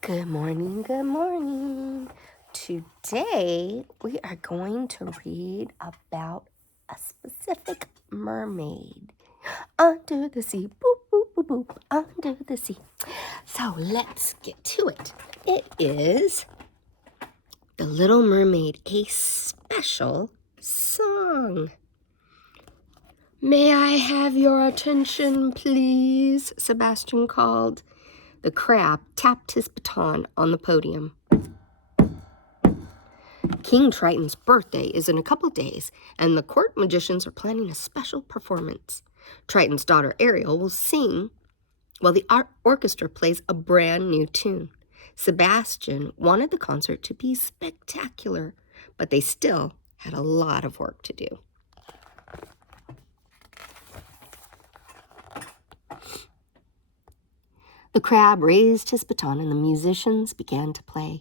Good morning, good morning. Today we are going to read about a specific mermaid. Under the sea, boop, boop, boop, boop, under the sea. So let's get to it. It is The Little Mermaid, a special song. May I have your attention, please? Sebastian called. The crab tapped his baton on the podium. King Triton's birthday is in a couple days, and the court magicians are planning a special performance. Triton's daughter Ariel will sing while the orchestra plays a brand new tune. Sebastian wanted the concert to be spectacular, but they still had a lot of work to do. The crab raised his baton and the musicians began to play.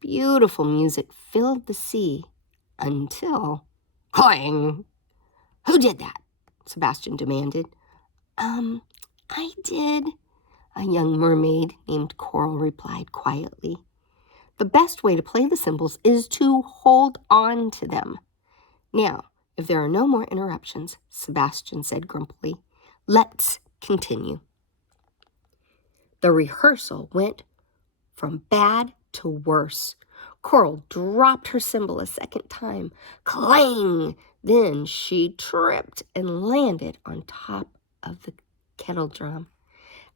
Beautiful music filled the sea until... Clang! Who did that? Sebastian demanded. I did, a young mermaid named Coral replied quietly. The best way to play the cymbals is to hold on to them. Now, if there are no more interruptions, Sebastian said grumpily, let's continue. The rehearsal went from bad to worse. Coral dropped her cymbal a second time. Clang! Then she tripped and landed on top of the kettle drum.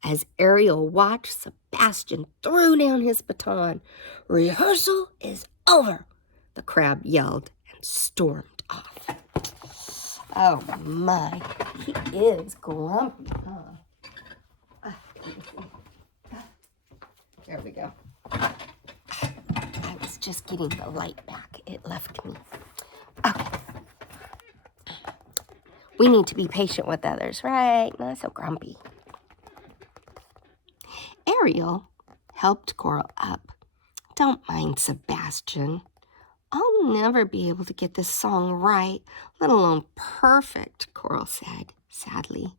As Ariel watched, Sebastian threw down his baton. Rehearsal is over, the crab yelled and stormed off. Oh my, he is grumpy, huh? There we go. I was just getting the light back. It left me. Okay. We need to be patient with others, right? Not so grumpy. Ariel helped Coral up. Don't mind Sebastian. I'll never be able to get this song right, let alone perfect, Coral said, sadly.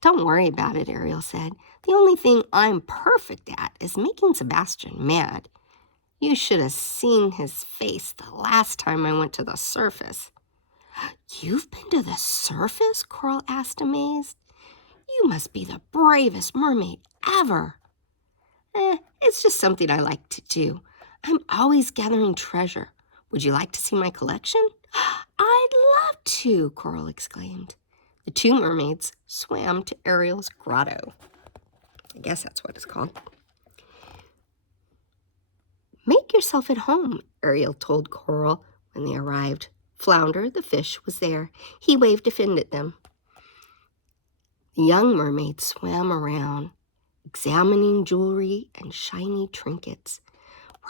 Don't worry about it, Ariel said. The only thing I'm perfect at is making Sebastian mad. You should have seen his face the last time I went to the surface. You've been to the surface? Coral asked, amazed. You must be the bravest mermaid ever. It's just something I like to do. I'm always gathering treasure. Would you like to see my collection? I'd love to, Coral exclaimed. The two mermaids swam to Ariel's grotto. I guess that's what it's called. Make yourself at home, Ariel told Coral when they arrived. Flounder, the fish, was there. He waved to fin at them. The young mermaid swam around, examining jewelry and shiny trinkets.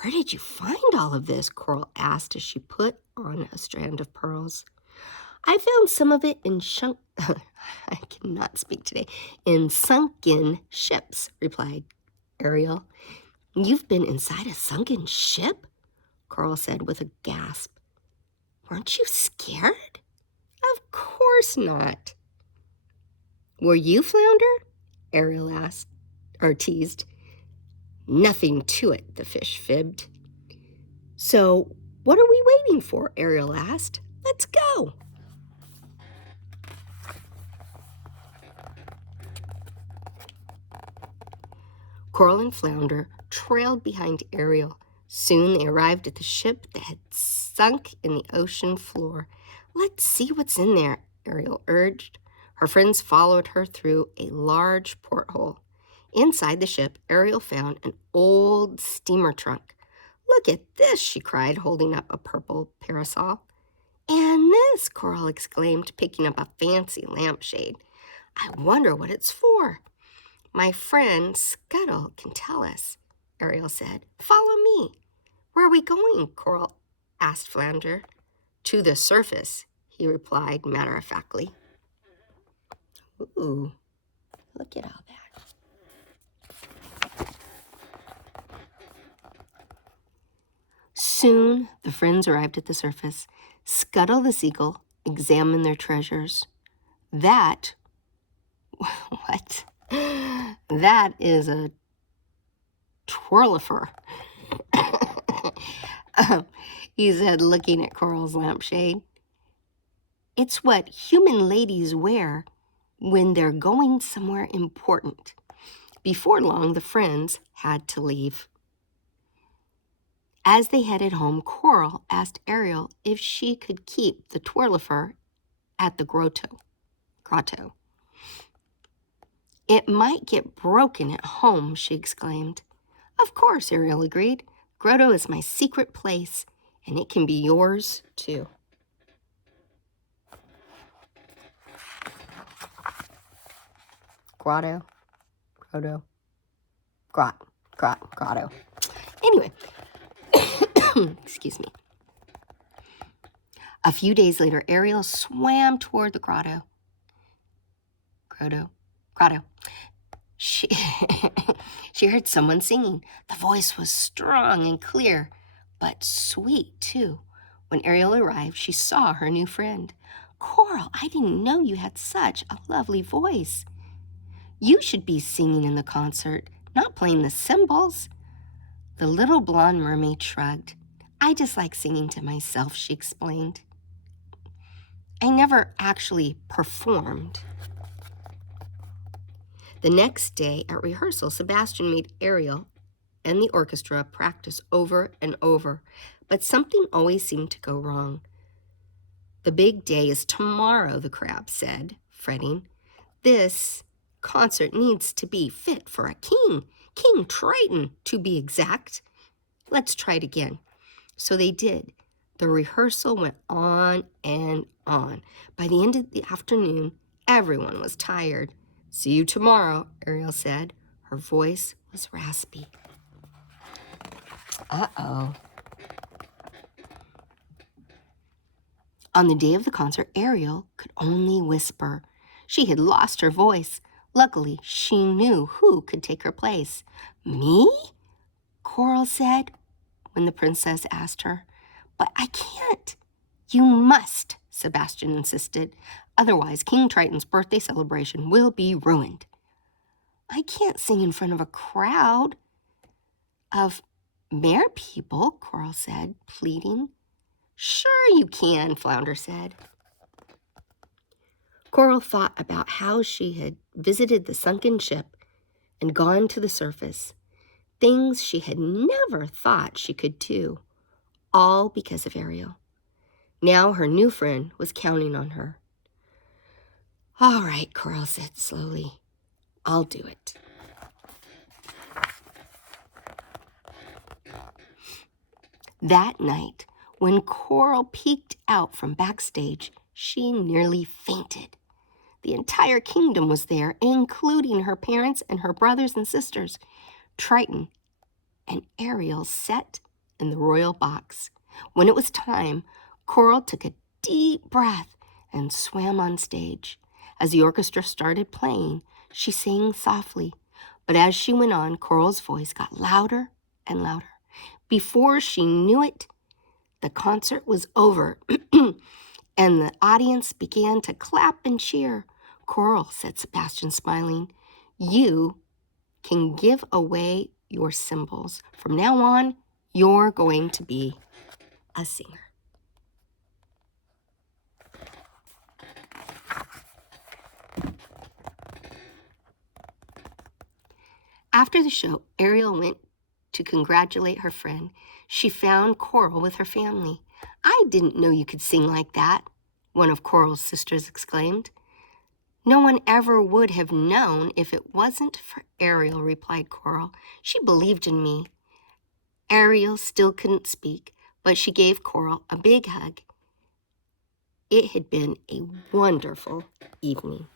Where did you find all of this? Coral asked as she put on a strand of pearls. I found some of it in I cannot speak today. In sunken ships, replied Ariel. You've been inside a sunken ship? Coral said with a gasp. Weren't you scared? Of course not. Were you, Flounder? Ariel asked, or teased. Nothing to it, the fish fibbed. So, what are we waiting for? Ariel asked. Let's go. Coral and Flounder trailed behind Ariel. Soon they arrived at the ship that had sunk in the ocean floor. Let's see what's in there, Ariel urged. Her friends followed her through a large porthole. Inside the ship, Ariel found an old steamer trunk. Look at this, she cried, holding up a purple parasol. And this, Coral exclaimed, picking up a fancy lampshade. I wonder what it's for. My friend Scuttle can tell us, Ariel said. Follow me. Where are we going? Coral asked Flounder. To the surface, he replied matter-of-factly. Ooh, look at all that. Soon the friends arrived at the surface. Scuttle the seagull examined their treasures. What? That is a twirlifer, he said, looking at Coral's lampshade. It's what human ladies wear when they're going somewhere important. Before long, the friends had to leave. As they headed home, Coral asked Ariel if she could keep the twirlifer at the grotto. It might get broken at home, she exclaimed. Of course, Ariel agreed. Grotto is my secret place, and it can be yours, too. Grotto. Anyway, excuse me. A few days later, Ariel swam toward the grotto. She heard someone singing. The voice was strong and clear, but sweet, too. When Ariel arrived, she saw her new friend. Coral, I didn't know you had such a lovely voice. You should be singing in the concert, not playing the cymbals. The little blonde mermaid shrugged. I just like singing to myself, she explained. I never actually performed. The next day at rehearsal, Sebastian made Ariel and the orchestra practice over and over, but something always seemed to go wrong. The big day is tomorrow, the crab said, fretting. This concert needs to be fit for a king, King Triton, to be exact. Let's try it again. So they did. The rehearsal went on and on. By the end of the afternoon, everyone was tired. See you tomorrow, Ariel said. Her voice was raspy. Uh-oh. On the day of the concert, Ariel could only whisper. She had lost her voice. Luckily, she knew who could take her place. Me? Coral said when the princess asked her. But I can't. You must, Sebastian insisted. Otherwise, King Triton's birthday celebration will be ruined. I can't sing in front of a crowd of mere people, Coral said, pleading. Sure you can, Flounder said. Coral thought about how she had visited the sunken ship and gone to the surface, things she had never thought she could do, all because of Ariel. Now her new friend was counting on her. All right, Coral said slowly. I'll do it. That night, when Coral peeked out from backstage, she nearly fainted. The entire kingdom was there, including her parents and her brothers and sisters. Triton and Ariel sat in the royal box. When it was time, Coral took a deep breath and swam on stage. As the orchestra started playing, she sang softly. But as she went on, Coral's voice got louder and louder. Before she knew it, the concert was over, and the audience began to clap and cheer. Coral, said Sebastian, smiling, you can give away your cymbals. From now on, you're going to be a singer. After the show, Ariel went to congratulate her friend. She found Coral with her family. I didn't know you could sing like that, one of Coral's sisters exclaimed. No one ever would have known if it wasn't for Ariel, replied Coral. She believed in me. Ariel still couldn't speak, but she gave Coral a big hug. It had been a wonderful evening.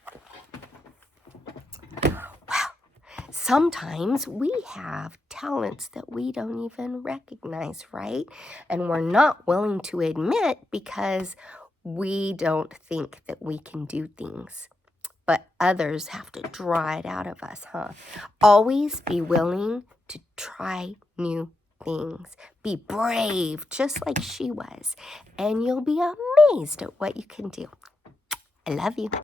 Sometimes we have talents that we don't even recognize, right? And we're not willing to admit because we don't think that we can do things. But others have to draw it out of us, huh? Always be willing to try new things. Be brave, just like she was. And you'll be amazed at what you can do. I love you.